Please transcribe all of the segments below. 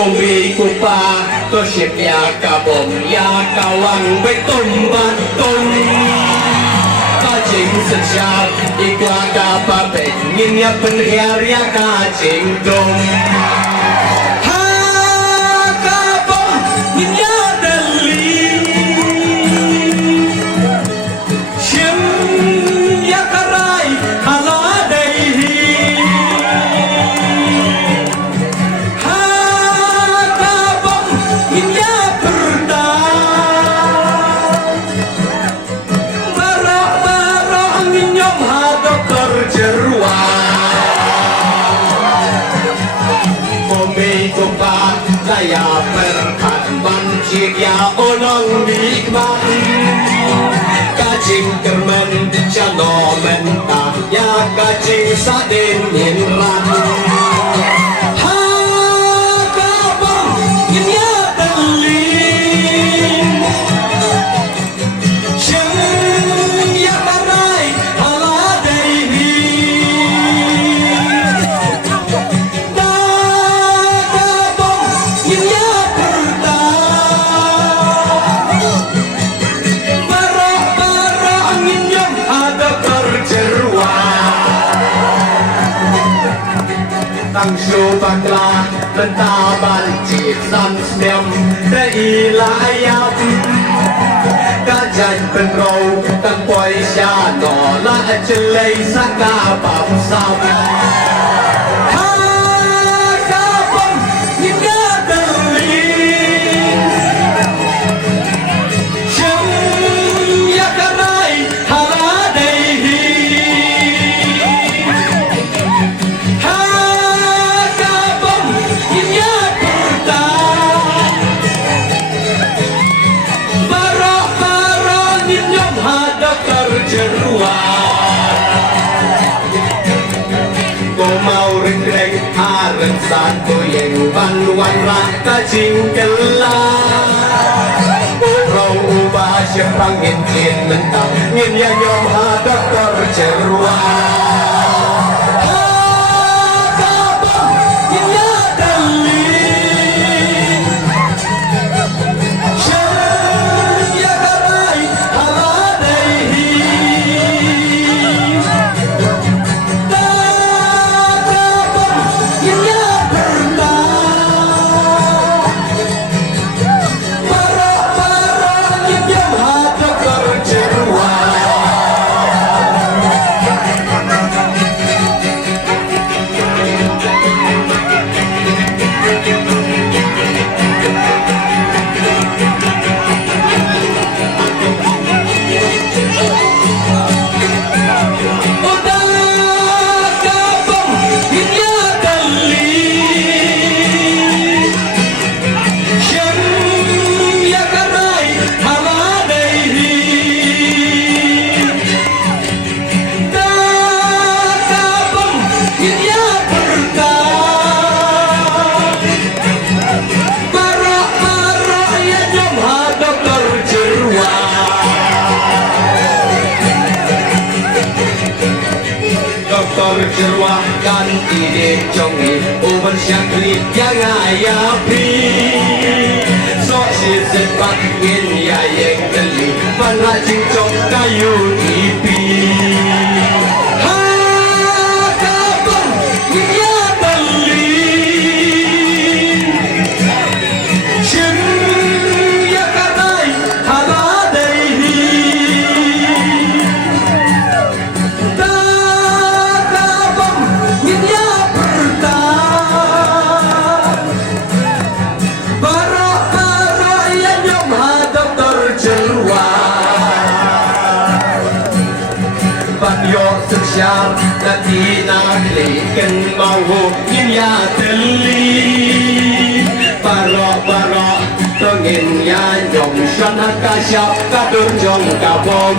Bumi kupa to ship ya kabom ya kawang betumban tum ta chính sân sao đi qua cả ba bệnh nhìn nhập bên hè ria cả chính đông ha kabom nhìn ya dali shim ya karai hala dei saya berkat banjir ya orang nikmat kacing kermen dicano mentah ya kacing sadin hinran ha kabang ya teling shem ya karai haladaihi tăng số bạc la lên ta bàn chỉ san xem để ý lại áp cả dành bên râu tăng quay xa nọ là chân lấy xa cả bám sao satu yang bantuan raka cingkela Rau ubah syempang ngin mentang ngin yang nyom hadap tercerua Tercerwahkan ide jongi Uban syakli yang ayapi Sok si sepak ngin ya yang teli Panah cincong kayu tipi Syar nanti nakli kan mau ya teli barok tengin ya nyom shan ka syap ka dur jong ka bom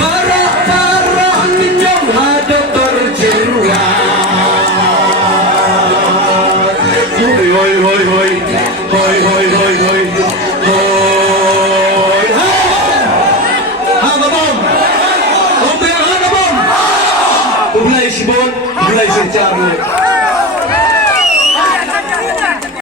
Barok Hoi, hoi, hoi, hoi. Hoi, hoi, hoi, hoi. Hoi. Hey! Hangebom! Op weer hangebom! Hoe blijf je, boy? Hoe blijf je, Charlie?